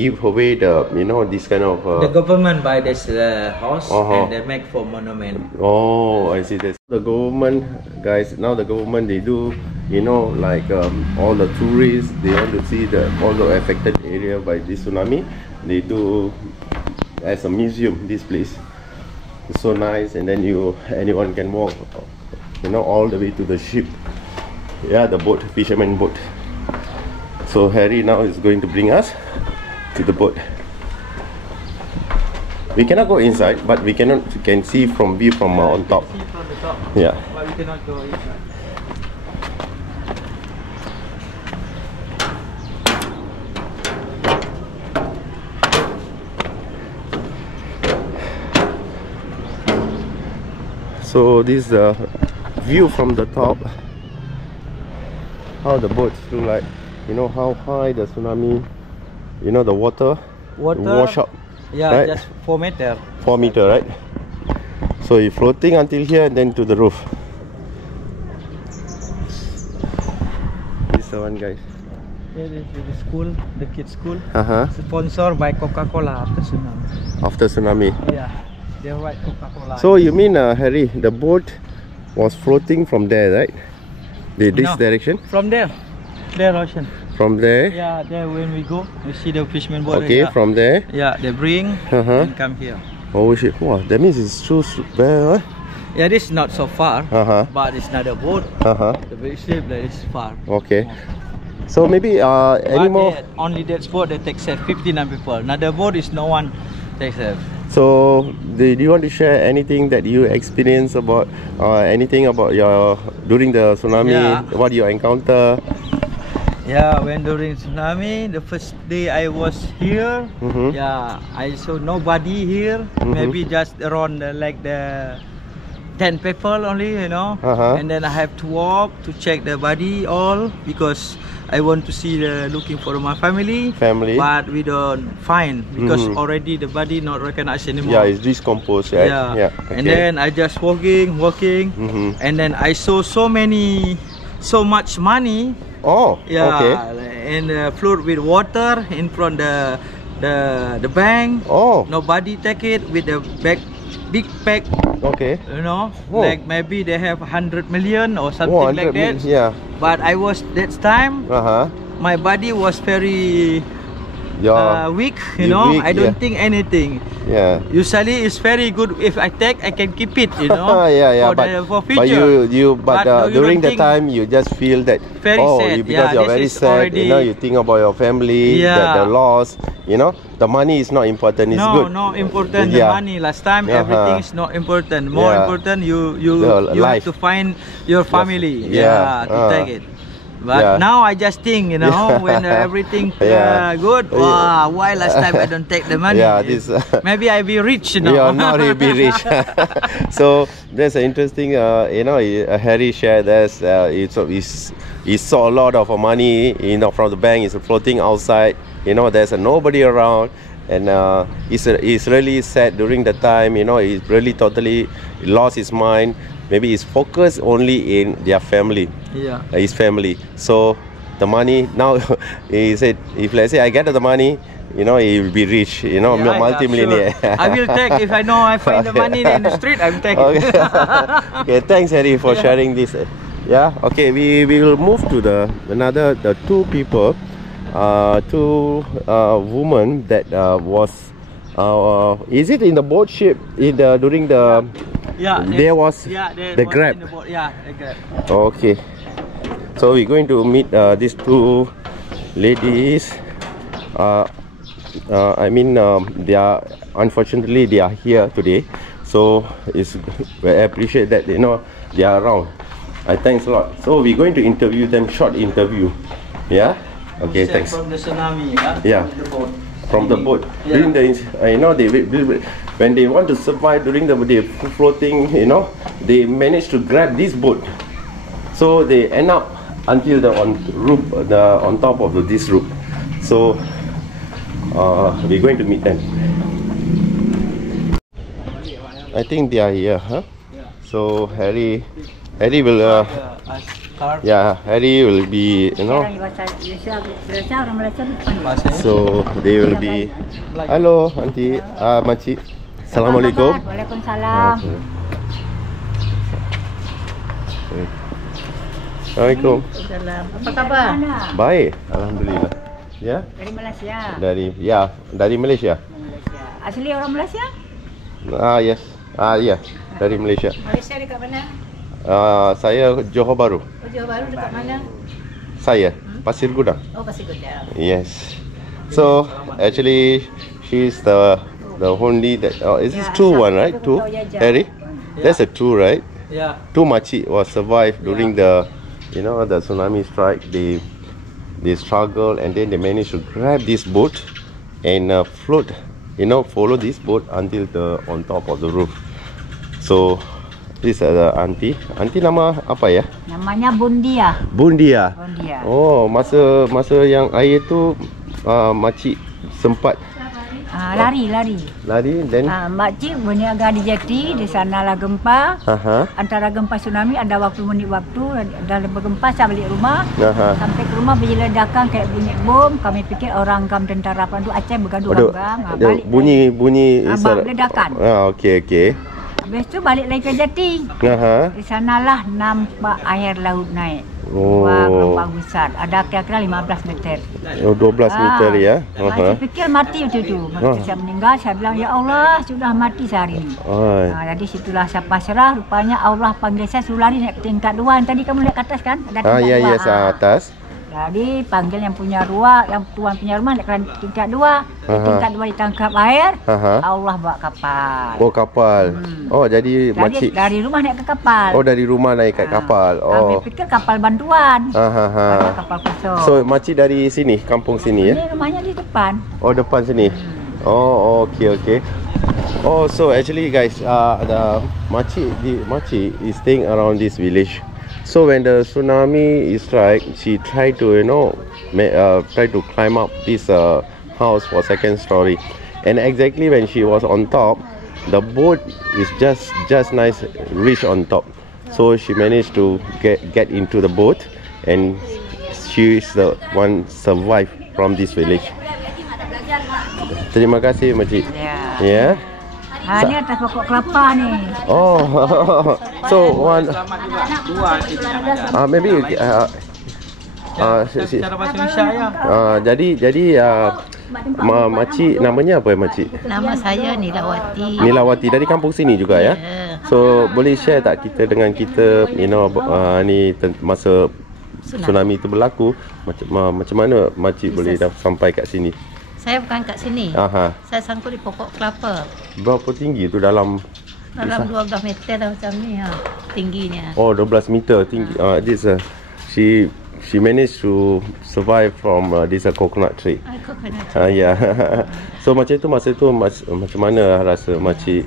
give away the, you know, this kind of the government buy this house and they make for monument. Oh, I see this. The government, guys, now the government, they do, you know, like all the tourists, they want to see all the affected area by this tsunami. They do as a museum, this place. It's so nice, and then anyone can walk, you know, all the way to the ship. Yeah, the boat, fisherman boat. So Harry now is going to bring us to the boat. We cannot go inside, but we can see from view from on top. See from the top. Yeah. But we cannot go inside. So this is the view from the top. How the boats look like. You know how high the tsunami. You know the water wash up. Yeah, right? just 4 meters. 4 meters, right? So you're floating until here and then to the roof. This is the one, guys. Yeah, this is the school, the kids' school. Sponsored by Coca-Cola after tsunami. After tsunami. Yeah, they write Coca-Cola. So you mean, Harry, the boat was floating from there, right? This direction? From there. There, Ocean. From there? Yeah, there when we go, we see the fisherman boat. Okay, from there? Yeah, they bring and come here. Oh shit, wow, that means it's so very... Yeah, this is not so far, but it's not a boat. The big ship that is far. Okay. So maybe any more... Only that boat they take 59 people. Another boat is no one takes it. So, do you want to share anything that you experienced about anything about your during the tsunami? Yeah. What you encounter? Yeah, when during tsunami, the first day I was here, yeah, I saw nobody here. Maybe just around like the 10 people only, you know. And then I have to walk to check the body all because I want to see looking for my family. But we don't find because already the body not recognized anymore. Yeah, it's decomposed, right? Yeah. Okay. And then I just walking, and then I saw so much money. Oh, yeah, okay. And float with water in front the bank. Oh, nobody take it with the big bag. Okay. You know, like maybe they have 100 million or something like that. Yeah. But I was that time. My body was very weak. You know, I don't think anything. Yeah. Usually it's very good if I take, I can keep it. You know. For future. But during the time you just feel that very sad. Because you're very sad. You know, you think about your family, the loss. You know, the money is not important. It's good. No, important. The money. Last time everything is not important. More important, you have to find your family. To take it. But now I just think, you know, when everything good, wow, why last time I don't take the money? Maybe I be rich, you know. Yeah, not really be rich. So there's an interesting, you know, Harry shared this. He saw a lot of money, you know, from the bank. It's floating outside. You know, there's nobody around, and he's really sad during the time. You know, he's really totally lost his mind. Maybe he's focused only in their family, his family. So the money now, he said, if let's say I get the money, you know, he will be rich, you know, multi-millionaire. Sure. I will take, if I know I find the money in the street, I will take it. Okay, thanks Harry for sharing this. Yeah, okay, we will move to the two people, two women that was, is it in the boat ship during the... there was the Grab. The Grab. Okay, so we're going to meet these two ladies. I mean, unfortunately they are here today, so I appreciate that, you know, they are around. Thanks a lot. So we're going to interview them, short interview. Yeah. Okay, thanks. From the tsunami, from the boat. During the, you know, when they want to survive during the day floating, you know, they manage to grab this boat. So they end up until on top of this roof. So we're going to meet them. I think they are here, huh? So Harry will hard. Yeah, Harry will be, you know. So they will be. Hello, Auntie, Makcik. Assalamualaikum. Waalaikumsalam. Assalamualaikum. Apa kabar? Baik, alhamdulillah. Ya? Dari Malaysia. Dari Malaysia. Asli orang Malaysia? Yes. Ya, dari Malaysia. Malaysia dekat mana? Saya Johor Bahru. Oh, Johor Bahru dekat mana? Saya Pasir Gudang. Oh, Pasir Gudang. Yes. So actually, she's the only that. Is this true one, right? Two, Harry. That's a two, right? Yeah. Two makcik was survived during the, you know, the tsunami strike. They struggled and then they managed to grab this boat and float. You know, follow this boat until on top of the roof. So this is the auntie. Auntie nama apa ya? Namanya Bundia. Bundia. Bundia. Oh, masa yang air tu makcik sempat Lari. then Makcik berniaga di jeti, di sanalah gempa. aha. Antara gempa tsunami ada menit waktu. Dalam bergempa saya balik rumah. Aha. Sampai ke rumah bunyi ledakan kayak bunyi bom. Kami fikir orang gam tentara pandu Aceh bergaduh gam. Balik bunyi ledakan. Okey. Habis tu balik lagi ke jeti. Aha. Di sanalah nampak air laut naik. Oh. Wah, gelombang besar. Ada kira-kira 15 meter. Oh, 12 meter ya. Saya fikir mati waktu itu. Mati saya meninggal, saya bilang, ya Allah, sudah mati sehari ini. Jadi situlah saya pasrah. Rupanya Allah panggil saya suruh lari naik ke tingkat 2. Yang tadi kamu lihat ke atas kan? Ada tingkat 2. Atas. Jadi panggil yang punya rumah, yang tuan punya rumah naik ke tingkat 2. Di tingkat 2 ditangkap air. Allah bawa kapal. Oh, kapal. Oh, jadi makcik dari rumah naik ke kapal. Oh, dari rumah naik kat kapal. Kami pikir kapal bantuan. Ada kapal kosong. So, makcik dari sini, kampung sini ya? Ini rumahnya di depan. Oh, depan sini. Oh, okay. Oh, so actually guys, the makcik is staying around this village. So when the tsunami strike, she tried to, you know, try to climb up this house for second story. And exactly when she was on top, the boat is just nice reach on top. So she managed to get into the boat, and she is the one survived from this village. Terima kasih makcik. Ya. Ini atas pokok kelapa nih. Oh, so one. Maybe. Cara bahasa Indonesia ya. Jadi makcik namanya apa ya makcik? Nama saya Nilawati. Nilawati dari kampung sini juga ya. So boleh share tak kita dengan kita, you know, ni masa tsunami itu berlaku, macam mana makcik boleh sampai kat sini? Saya bukan kat sini. Saya sangkut di pokok kelapa. Berapa tinggi tu dalam 12 meter lah macam ni tingginya. Oh, 12 meter tinggi. She managed to survive from this coconut tree. Coconut tree. Yeah. So masa itu macam mana rasa makcik?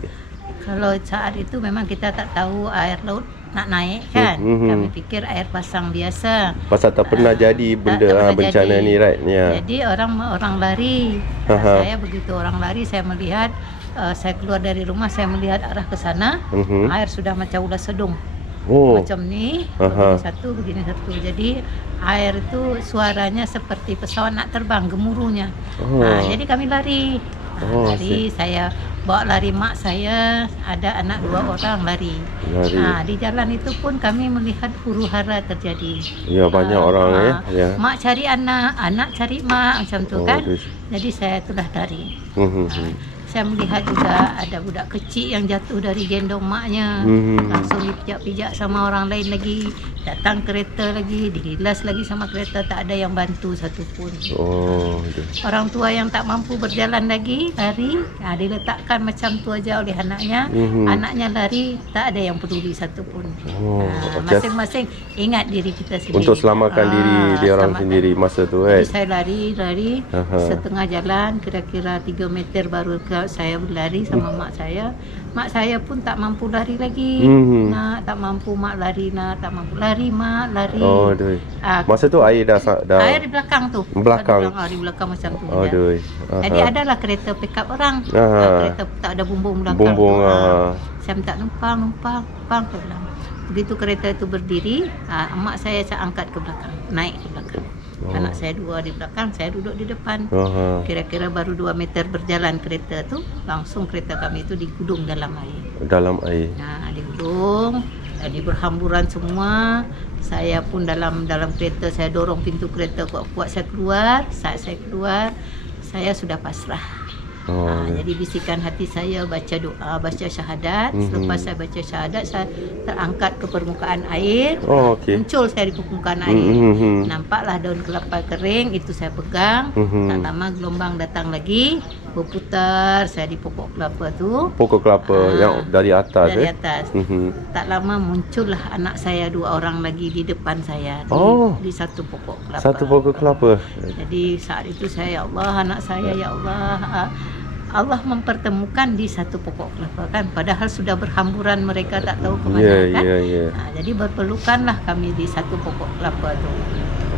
Kalau saat itu memang kita tak tahu air laut nak naik kan. Kami fikir air pasang biasa. Pasal tak pernah jadi benda bencana ni, right? Yeah. Jadi orang lari. Saya begitu orang lari, saya melihat, saya keluar dari rumah, saya melihat arah ke sana. Air sudah macam ular sedung. Macam ni, begini satu. Jadi air itu suaranya seperti pesawat nak terbang, gemuruhnya. Jadi kami lari. Lari, saya bawa lari mak saya, ada anak 2 orang lari. Di jalan itu pun kami melihat huru-hara terjadi. Ya, banyak orang ya. Mak cari anak, anak cari mak, macam tu kan. Jadi saya telah lari. Saya melihat juga ada budak kecil yang jatuh dari gendong maknya. Langsung dipijak-pijak sama orang lain lagi. Datang kereta lagi, dihilas lagi sama kereta, tak ada yang bantu satupun. Orang tua yang tak mampu berjalan lagi, lari, diletakkan macam tu aja oleh anaknya. Anaknya lari, tak ada yang peduli satupun. Masing-masing ingat diri kita sendiri. Untuk selamatkan diri dia orang sendiri masa tu kan. Jadi saya lari setengah jalan, kira-kira 3 meter baru saya berlari sama mak saya. Mak saya pun tak mampu lari lagi. Tak mampu mak lari, tak mampu lari mak, lari. Masa tu air dah air di belakang tu. Di belakang macam tu. Jadi adalah kereta pick up orang. Kereta tak ada bumbung belakang. Saya minta numpang, saya bilang. begitu kereta itu berdiri, mak saya angkat ke belakang, naik ke belakang. Anak saya 2 di belakang, saya duduk di depan. Kira-kira baru 2 meter berjalan kereta tu, langsung kereta kami itu digudung dalam air. Dalam air. Nah, digudung, jadi berhamburan semua. Saya pun dalam kereta, saya dorong pintu kereta kuat-kuat, saya keluar. Saat saya keluar, saya sudah pasrah. Jadi bisikan hati saya baca doa, baca syahadat. Selepas saya baca syahadat, saya terangkat ke permukaan air. Muncul saya di permukaan air. Nampaklah daun kelapa kering, itu saya pegang. Tak lama gelombang datang lagi, berputar saya di pokok kelapa tu. Pokok kelapa yang dari atas. Dari atas. Tak lama muncullah anak saya 2 orang lagi di depan saya di satu pokok kelapa. Satu pokok kelapa. Jadi saat itu saya, ya Allah, anak saya, ya Allah, Allah mempertemukan di satu pokok kelapa kan, padahal sudah berhamburan mereka tak tahu kemana kan. Jadi berpelukanlah kami di satu pokok kelapa tu.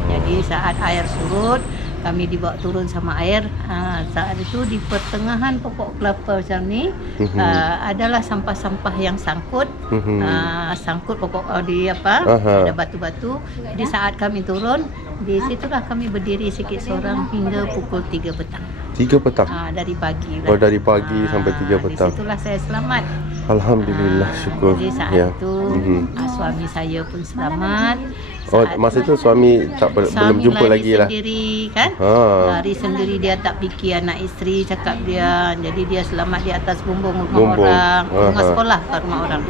Jadi saat air surut, kami dibawa turun sama air. Saat itu di pertengahan pokok kelapa macam ni adalah sampah-sampah yang sangkut, sangkut pokok di ada batu-batu. Di saat kami turun, di situlah kami berdiri sikit seorang hingga pukul 3 petang. 3 petang? Dari pagi. Dari pagi sampai 3 petang. Di situlah saya selamat. Alhamdulillah, syukur. Jadi saat itu suami saya pun selamat. Masa itu suami belum jumpa lagi lah. Sendiri kan. Lari sendiri, dia tak fikir anak isteri, cakap dia. Jadi dia selamat di atas bumbung rumah orang, rumah sekolah ke rumah orang.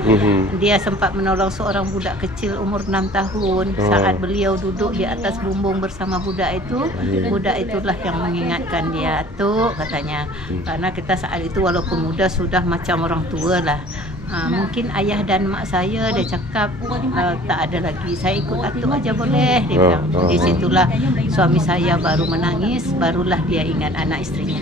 Dia sempat menolong seorang budak kecil umur 6 tahun. Saat beliau duduk di atas bumbung bersama budak itu, budak itulah yang mengingatkan dia, Tuk, katanya. Karena kita saat itu walaupun muda sudah macam orang tua lah. Mungkin ayah dan mak saya dia cakap tak ada lagi, saya ikut atuk aja boleh, dia bilang. Di situlah suami saya baru menangis, barulah dia ingat anak istrinya.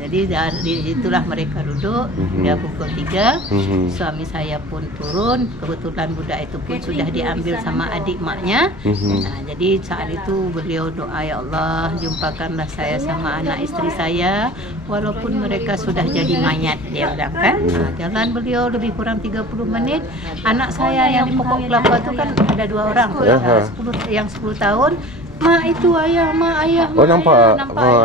Jadi dari itulah mereka duduk. Dia pukul 3, suami saya pun turun. Kebetulan budak itu pun sudah diambil sama adik maknya. Jadi saat itu beliau doa, ya Allah, jumpakanlah saya sama anak istri saya walaupun mereka sudah jadi mayat, dia bilang kan. Jalan beliau lebih kurang 30 menit. Anak saya yang di pokok kelapa tu kan ada 2 orang, yang 10 tahun. Mak itu ayah, mak ayah. Nampak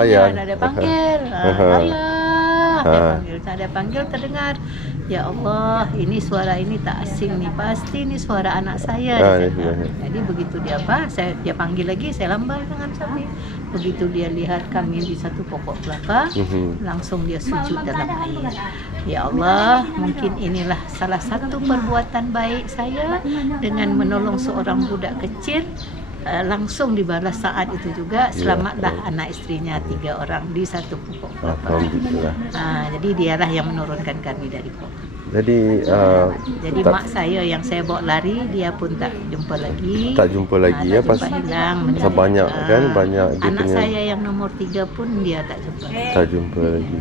ayah. Ada panggil. Ayah. Ada panggil terdengar. Ya Allah, ini suara ini tak asing nih, pasti ini suara anak saya. Jadi begitu dia dia panggil lagi, saya lambai tangan sampai. Begitu dia lihat kami di satu pokok kelapa, langsung dia sujud dalam air. Ya Allah, mungkin inilah salah satu perbuatan baik saya dengan menolong seorang budak kecil. Langsung dibalas saat itu juga, selamatlah anak istrinya 3 orang di satu pokok kelapa. Jadi dialah yang menurunkan kami dari pokok. Jadi mak saya yang saya bawa lari, dia pun tak jumpa lagi. Tak jumpa lagi ya, pas hilang. Sebanyak kan, banyak dia anak punya. Saya yang nomor 3 pun dia tak jumpa. Tak jumpa lagi.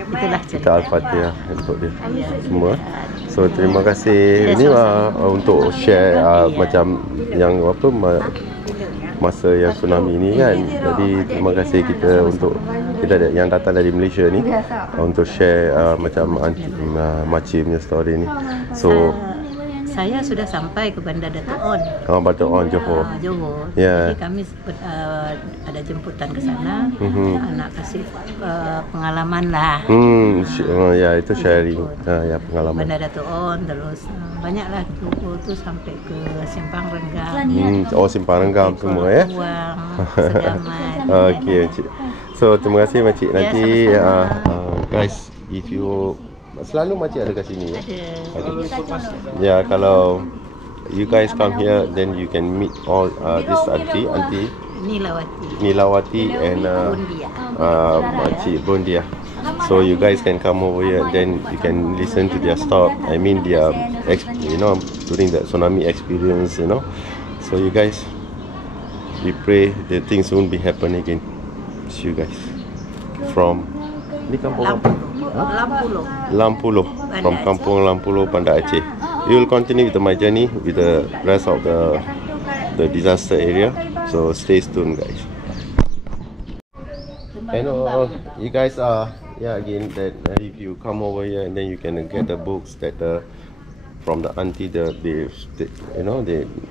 Itulah cerita. Kita Al-Fatihah untuk dia semua. So terima kasih ini untuk share macam yang masa yang tsunami ni kan. Jadi terima kasih kita untuk kita yang datang dari Malaysia ni untuk share macam makcik punya story ni. So saya sudah sampai ke Bandar Dato' On. Dato' On, Johor. Johor. Jadi kami ada jemputan ke sana. Anak kasih pengalaman lah. Ya itu sharing. Ya pengalaman. Bandar Dato' On, terus banyaklah Johor tu sampai ke Simpang Renggam. Simpang Renggam semua ya. Sedaman. Okey, Cik. So terima kasih makcik. Nanti guys, if you selalu makcik ada kat sini ya? Ada. Ya, kalau you guys come here, then you can meet all this auntie Nilawati and makcik Bondia. So you guys can come over here, then you can listen to their story. I mean their, during the tsunami experience, So you guys, we pray that things won't be happening again. See you guys from ni kampung apa? Lampulo. From Kampung Lampulo, Banda Aceh. We will continue with my journey with the rest of the disaster area. So stay tuned, guys. And you guys are again that if you come over here and then you can get the books that from the auntie. They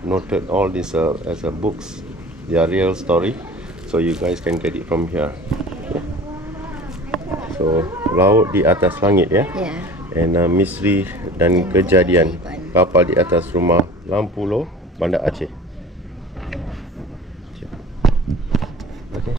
noted all this as a books, their real story. So you guys can get it from here. Okay. So Laut di Atas Langit, ya. Ya. And Misteri dan Kejadian, Kapal di Atas Rumah Lampulo, Banda Aceh.